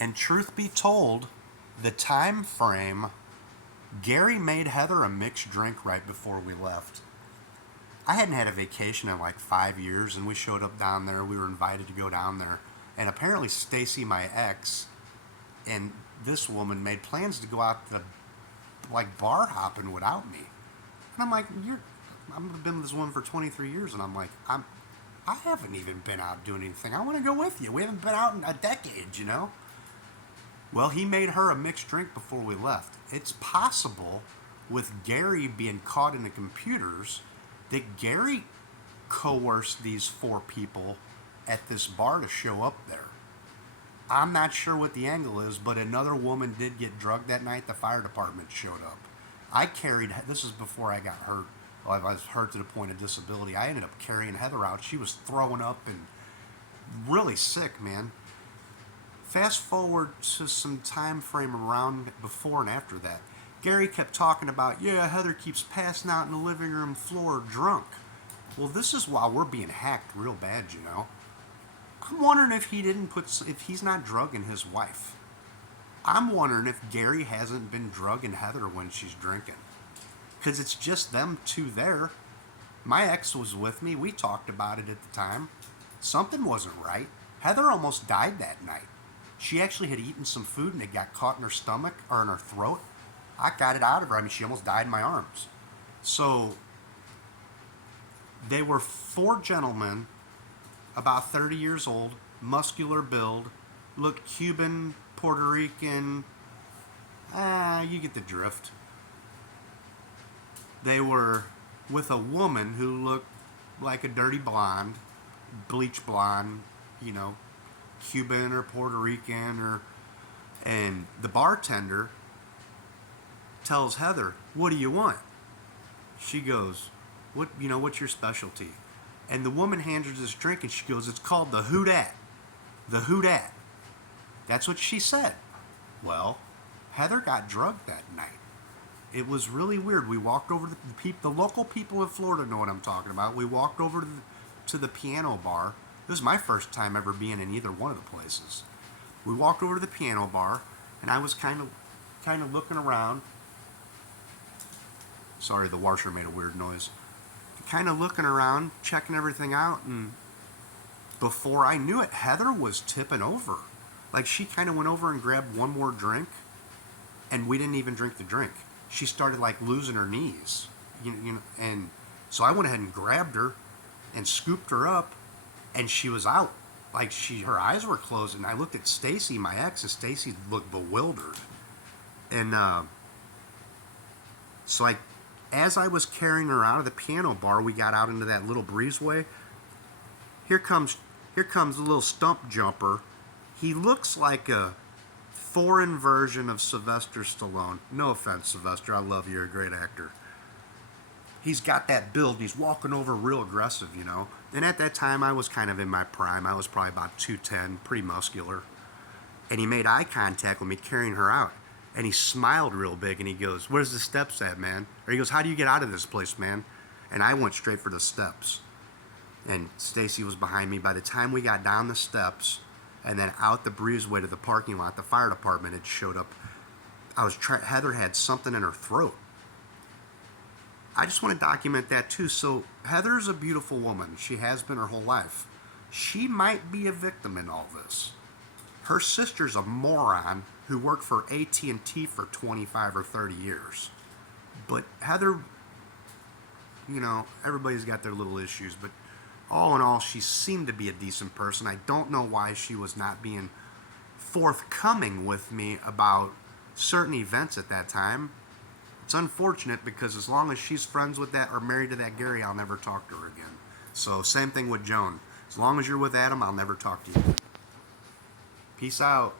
And truth be told, the time frame, Gary made Heather a mixed drink right before we left. I hadn't had a vacation in like 5 years, and we showed up down there. We were invited to go down there, and apparently Stacy, my ex, and this woman made plans to go out to the like bar hopping without me. And I'm like, I've been with this woman for 23 years, and I'm like, I haven't even been out doing anything. I want to go with you. We haven't been out in a decade, you know. Well, he made her a mixed drink before we left. It's possible, with Gary being caught in the computers, that Gary coerced these 4 people at this bar to show up there. I'm not sure what the angle is, but another woman did get drugged that night. The fire department showed up. This is before I got hurt. Well, I was hurt to the point of disability. I ended up carrying Heather out. She was throwing up and really sick, man. Fast forward to some time frame around before and after that. Gary kept talking about, yeah, Heather keeps passing out in the living room floor drunk. Well, this is while we're being hacked real bad, you know. I'm wondering if if he's not drugging his wife. I'm wondering if Gary hasn't been drugging Heather when she's drinking. Because it's just them two there. My ex was with me. We talked about it at the time. Something wasn't right. Heather almost died that night. She actually had eaten some food and it got caught in her stomach or in her throat. I got it out of her. I mean, she almost died in my arms. So, they were 4 gentlemen, about 30 years old, muscular build, looked Cuban, Puerto Rican. You get the drift. They were with a woman who looked like a dirty blonde, bleach blonde, you know, Cuban or Puerto Rican, and the bartender tells Heather, "What do you want?" She goes, what's your specialty?" And the woman hands her this drink and she goes, "It's called the Who Dat." The Who Dat. That's what she said. Well, Heather got drugged that night. It was really weird. We walked over to the local people in Florida know what I'm talking about. We walked over to the piano bar. This is my first time ever being in either one of the places. We walked over to the piano bar, and I was kind of looking around. Sorry, the washer made a weird noise. Kind of looking around, checking everything out, and before I knew it, Heather was tipping over. Like, she kind of went over and grabbed one more drink, and we didn't even drink the drink. She started like losing her knees, and so I went ahead and grabbed her and scooped her up, and she was out. Like, her eyes were closed, and I looked at Stacy, my ex, and Stacy looked bewildered. And so as I was carrying her out of the piano bar, we got out into that little breezeway. Here comes a little stump jumper. He looks like a foreign version of Sylvester Stallone. No offense, Sylvester. I love you. You're a great actor. He's got that build. He's walking over real aggressive, you know. And at that time, I was kind of in my prime. I was probably about 210, pretty muscular. And he made eye contact with me carrying her out. And he smiled real big, and he goes, "Where's the steps at, man?" Or he goes, "How do you get out of this place, man?" And I went straight for the steps. And Stacy was behind me. By the time we got down the steps and then out the breezeway to the parking lot, the fire department had showed up. Heather had something in her throat. I just want to document that too. So Heather's a beautiful woman. She has been her whole life. She might be a victim in all this. Her sister's a moron who worked for AT&T for 25 or 30 years. But Heather, everybody's got their little issues, but all in all, she seemed to be a decent person. I don't know why she was not being forthcoming with me about certain events at that time. It's unfortunate because as long as she's friends with that or married to that Gary, I'll never talk to her again. So same thing with Joan. As long as you're with Adam, I'll never talk to you. Peace out.